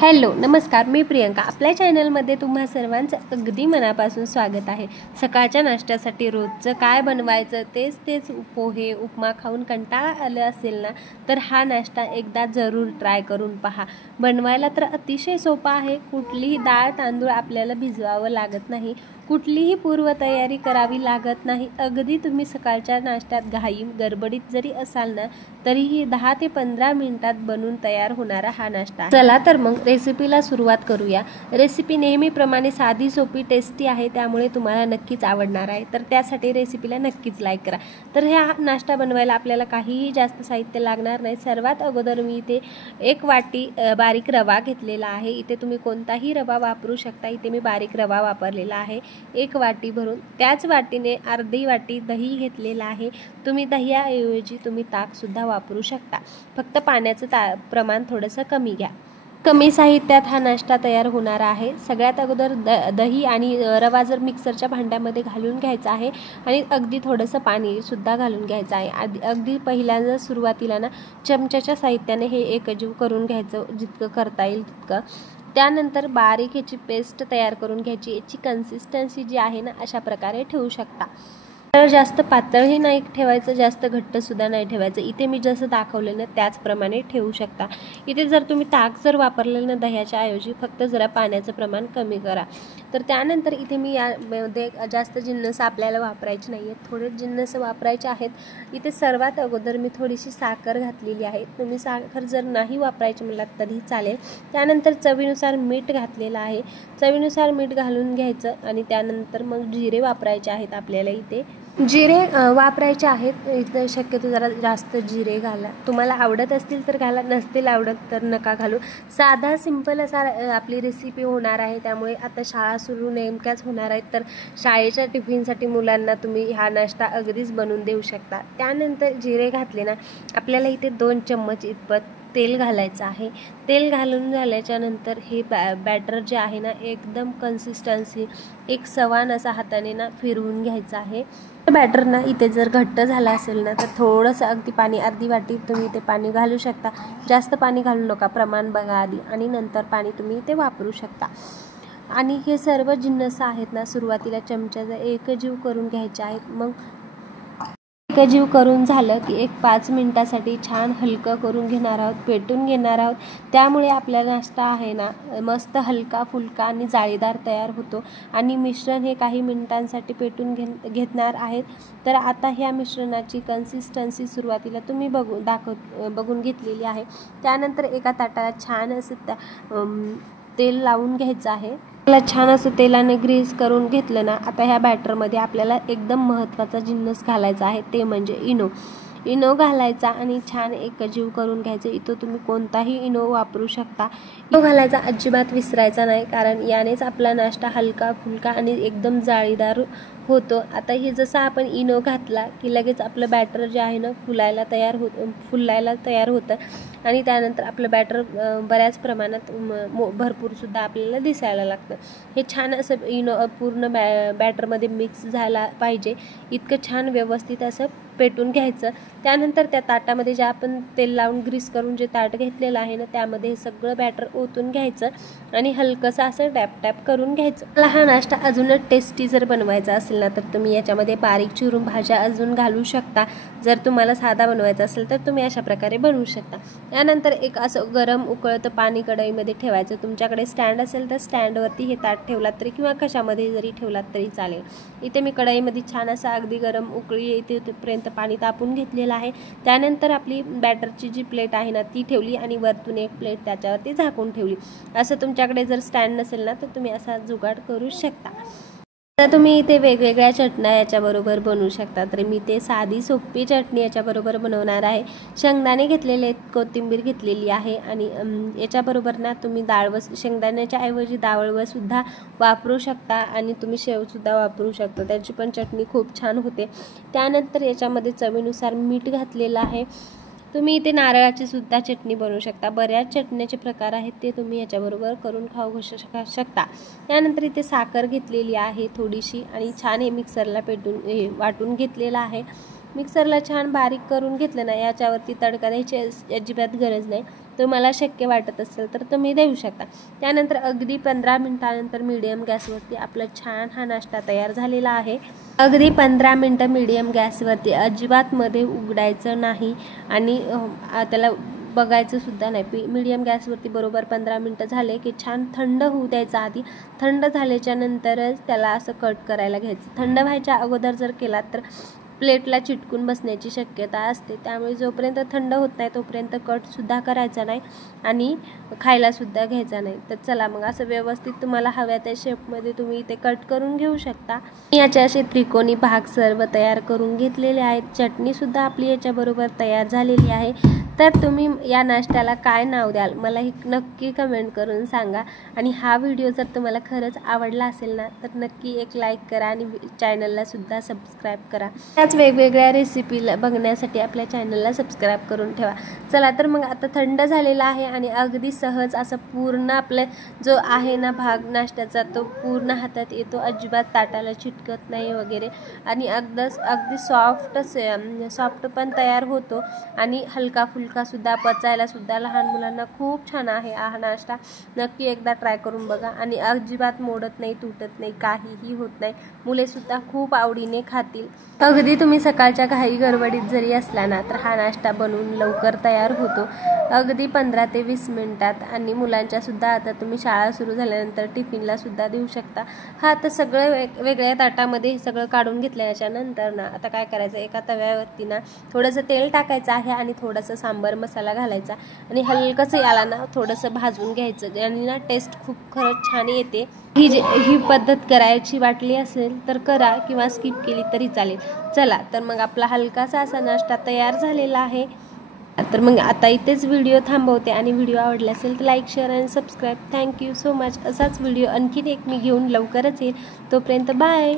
Hello नमस्कार, मी प्रियंका. आपल्या चॅनलमध्ये तुम्हा सर्वांचं अगदी मनापासून स्वागत आहे. सकाळच्या नाश्त्यासाठी रोजचं काय बनवायचं तेच पोहे उपमा खाऊन कंटाळा आला असेल ना, तर हा नाश्ता एकदा जरूर ट्राय करून पहा. बनवायला तर अतिशय सोपा आहे. कुठलीही डाळ तांदूळ आपल्याला भिजवावं लागत नाही, कुठलीही पूर्वतयारी करावी लागत नाही. अगदी तुम्ही सकाळच्या नाश्त्यात घाई गडबडीत जरी असाल ना, तरीही 10 ते 15 मिनिटात बनून तयार होणारा हा नाश्ता. चला तर मग रेसिपीला सुरुवात करूया. रेसिपी नेहमीप्रमाणे साधी सोपी टेस्टी आहे, त्यामुळे तुम्हाला नक्कीच आवडणार आहे. तर त्यासाठी रेसिपीला नक्कीच लाईक करा. तर हा नाश्ता बनवायला आपल्याला काहीही जास्त साहित्य लागणार नाही. सर्वात अगोदर मी इथे 1 वाटी बारीक रवा घेतलेला आहे. इथे तुम्ही कोणताही रवा वापरू शकता. इथे मी बारीक रवा वापरलेला आहे 1 वाटी भरून. त्याच वाटीने अर्धी वाटी दही घेतलेला आहे. तुम्ही दह्याऐवजी तुम्ही ताकसुद्धा वापरू शकता. फक्त पाण्याचं प्रमाण थोडंसं कमी घ्या. कमी साहित्यात हा नाश्ता तयार होणार आहे. सगळ्यात अगोदर दही आणि रवा जर मिक्सरच्या भांड्यामध्ये घालून घ्यायचा आहे आणि अगदी थोडंसं पाणीसुद्धा घालून घ्यायचं आहे. अगदी पहिल्यांदा सुरुवातीला ना चमच्याच्या साहित्याने हे एकजीव करून घ्यायचं, जितकं करता येईल तितकं. त्यानंतर बारीक ह्याची पेस्ट तयार करून घ्यायची. याची कन्सिस्टन्सी जी आहे ना, अशा प्रकारे ठेवू शकता. तर जास्त पातळही नाही ठेवायचं, जास्त घट्टसुद्धा नाही ठेवायचं. इथे मी जसं दाखवलं ना त्याचप्रमाणे ठेवू शकता. इथे जर तुम्ही ताक जर वापरलेलं ना दह्याच्या ऐवजी, फक्त जरा पाण्याचं प्रमाण कमी करा. तर त्यानंतर इथे मी यामध्ये जास्त जिन्नस आपल्याला वापरायचे नाही आहेत, थोडे जिन्नस वापरायचे आहेत. इथे सर्वात अगोदर मी थोडीशी साखर घातलेली आहे. तुम्ही साखर जर नाही वापरायची म्हटलात तरी चालेल. त्यानंतर चवीनुसार मीठ घातलेलं आहे. चवीनुसार मीठ घालून घ्यायचं आणि त्यानंतर मग जिरे वापरायचे आहेत आपल्याला. इथे जिरे वापरायचे आहेत. इथं शक्यतो जरा जास्त जिरे घाला. तुम्हाला आवडत असतील तर घाला, नसतील आवडत तर नका घालू. साधा सिंपल असा आपली रेसिपी होणार आहे. त्यामुळे आता शाळा सुरू नेमक्याच होणार आहेत, तर शाळेच्या टिफिनसाठी मुलांना तुम्ही हा नाश्ता अगदीच बनवून देऊ शकता. त्यानंतर जिरे घातले ना, आपल्याला इथे 2 चम्मच इतपत तेल घालायचं आहे. तेल घालून झाल्याच्या नंतर हे बॅटर जे आहे ना, एकदम कन्सिस्टन्सी एक सवान असा हाताने ना फिरवून घ्यायचं आहे. बॅटर ना इथे जर घट्ट झाला असेल ना, तर थोडंसं अगदी पाणी, अर्धी वाटी तुम्ही इथे पाणी घालू शकता. जास्त पाणी घालू नका, प्रमाण बघा आधी आणि नंतर पाणी तुम्ही इथे वापरू शकता. आणि हे सर्व जिन्नस आहेत ना, सुरुवातीला चमच्याचा एकजीव करून घ्यायचे आहेत. मग एकजीव करून झालं की 5 मिनिटासाठी छान हलकं करून घेणार आहोत, पेटून घेणार आहोत. त्यामुळे आपला नाश्ता आहे ना मस्त हलका फुलका आणि जाळीदार तयार होतो. आणि मिश्रण हे काही मिनिटांसाठी पेटून घेणार आहेत. तर आता ह्या मिश्रणाची कन्सिस्टन्सी सुरुवातीला तुम्ही बघून घेतलेली आहे. त्यानंतर एका ताटाला छान असं तेल लावून घ्यायचं आहे. छान असं तेलाने ग्रीस करून घेतलं ना, आता ह्या बॅटरमध्ये आपल्याला एकदम महत्त्वाचा जिन्नस घालायचा आहे, ते म्हणजे इनो घालायचा आणि छान एकजीव करून घ्यायचं. इथं तुम्ही कोणताही इनो वापरू शकता. इनो घालायचा अजिबात विसरायचा नाही, कारण यानेच आपला नाश्ता हलका फुलका आणि एकदम जाळीदार होतो. आता हे जसं आपण इनो घातला की लगेच आपलं बॅटर जे आहे ना फुलायला तयार होतं आणि त्यानंतर आपलं बॅटर बऱ्याच प्रमाणात भरपूरसुद्धा आपल्याला दिसायला लागतं. हे छान असं इनो पूर्ण बॅटरमध्ये मिक्स झाला पाहिजे, इतकं छान व्यवस्थित असं पेटून घ्यायचं. त्यानंतर त्या ताटामध्ये जे आपण तेल लावून ग्रीस करून जे ताट घेतलेलं आहे ना, त्यामध्ये हे सगळं बॅटर ओतून घ्यायचं आणि हलकंसं असं टॅप करून घ्यायचं. मला हा नाश्ता अजूनच टेस्टी जर बनवायचा असेल ना, तर तुम्ही याच्यामध्ये बारीक चिरून भाज्या अजून घालू शकता. जर तुम्हाला साधा बनवायचा असेल तर तुम्ही अशा प्रकारे बनवू शकता. त्यानंतर एक असं गरम उकळतं पाणी कढईमध्ये ठेवायचं. तुमच्याकडे स्टँड असेल तर स्टँडवरती हे ताट ठेवलात तरी किंवा कशामध्ये जरी ठेवलात तरी चालेल. इथे मी कढईमध्ये छान असं अगदी गरम उकळी येतेपर्यंत पाणी तापून घेतलेलं आहे. त्यानंतर आपली बॅटरची जी प्लेट आहे ना ती ठेवली आणि वरतून एक प्लेट त्याच्यावरती झाकून ठेवली. असं तुमच्याकडे जर स्टँड नसेल ना, तर तुम्ही असा जुगाड करू शकता. तर तुम्ही इथे वेगवेगळ्या चटण्या याच्याबरोबर बनवू शकता. तर मी ते साधी सोपी चटणी याच्याबरोबर बनवणार आहे. शेंगदाणे घेतलेले आहेत, कोथिंबीर घेतलेली आहे आणि याच्याबरोबर ना तुम्ही शेंगदाण्याच्या ऐवजी डावळवंसुद्धा वापरू शकता आणि तुम्ही शेवसुद्धा वापरू शकता. त्याची पण चटणी खूप छान होते. त्यानंतर याच्यामध्ये चवीनुसार मीठ घातलेलं आहे. तुम्ही इथे नारळाची सुद्धा चटणी बनवू शकता. बऱ्याच चटण्याचे प्रकार आहेत, ते तुम्ही याच्याबरोबर करून खाऊ शकता. त्यानंतर इथे साखर घेतलेली आहे थोडीशी आणि छान हे मिक्सरला वाटून घेतलेलं आहे. मिक्सरला छान बारीक करून घेतलं ना, याच्यावरती तडका द्यायची अजिबात गरज नाही. तुम्हाला शक्य वाटत असेल तर तुम्ही देऊ शकता. त्यानंतर अगदी 15 मिनिटानंतर मीडियम गॅसवरती आपला छान हा नाश्ता तयार झालेला आहे. अगदी 15 मिनटं मीडियम गॅसवरती, अजिबात मध्ये उघडायचं नाही आणि त्याला बघायचं सुद्धा नाही. मीडियम गॅसवरती बरोबर 15 मिनटं झाले की छान थंड होऊ द्यायचं. आधी थंड झाल्याच्या नंतरच त्याला असं कट करायला घ्यायचं. थंड व्हायच्या अगोदर जर केलात तर प्लेटला चिटकून बसण्याची शक्यता असते. त्यामुळे जोपर्यंत थंड होत नाही तोपर्यंत कटसुद्धा करायचा नाही आणि खायलासुद्धा घ्यायचा नाही. तर चला मग असं व्यवस्थित तुम्हाला हव्या त्या शेपमध्ये तुम्ही इथे कट करून घेऊ शकता. याचे असे त्रिकोणी भाग सर्व तयार करून घेतलेले आहेत. चटणीसुद्धा आपली याच्याबरोबर तयार झालेली आहे. तर तुम्ही या नाश्त्याला काय नाव द्याल मला हे नक्की कमेंट करून सांगा. आणि हा व्हिडिओ जर तुम्हाला खरंच आवडला असेल ना तर नक्की एक लाईक करा आणि चॅनलला सुद्धा सबस्क्राईब करा. त्याच वेगवेगळ्या रेसिपीला बघण्यासाठी आपल्या चॅनलला सबस्क्राईब करून ठेवा. चला तर मग आता थंड झालेला आहे आणि अगदी सहज असं पूर्ण आपलं जो आहे ना भाग नाश्त्याचा तो पूर्ण हातात येतो. अजिबात ताटाला चिटकत नाही वगैरे आणि अगदी सॉफ्ट पण तयार होतो आणि हलका फुलका सुद्धा, पचायला सुद्धा लहान मुलांना खूप छान आहे हा नाश्ता. नक्की एकदा ट्राय करून बघा आणि अजिबात मोडत नाही, तुटत नाही, काहीही होत नाही. मुले सुद्धा खूप आवडीने खातील. अगदी तुम्ही सकाळच्या घाई गडबडीत जरी असला ना तर हा नाश्ता बनवून लवकर तयार होतो. अगदी 15 ते 20 मिनिटात. आणि मुलांच्या सुद्धा आता तुम्ही शाळा सुरू झाल्यानंतर टिफिनला सुद्धा देऊ शकता. हा तर सगळं वेगळ्या ताटामध्ये सगळं काढून घेतल्याच्या नंतर ना आता काय करायचं, एका तव्यावरती ना थोडंसं तेल टाकायचं आहे आणि थोडासा सांबर मसाला घालायचा आणि हलकंसं याला ना थोडंसं भाजून घ्यायचं आणि ना टेस्ट खूप खरंच छान येते. ही पद्धत करायची वाटली असेल तर करा किंवा स्किप केली तरी चालेल. चला तर मग आपला हलकासा असा नाश्ता तयार झालेला आहे. तर मग आता इथेच व्हिडिओ थांबवते आणि व्हिडिओ आवडला असेल तर लाईक, शेअर आणि सबस्क्राईब. Thank you so much. असाच व्हिडिओ आणखीन एक मी घेऊन लवकरच येईल. तोपर्यंत बाय.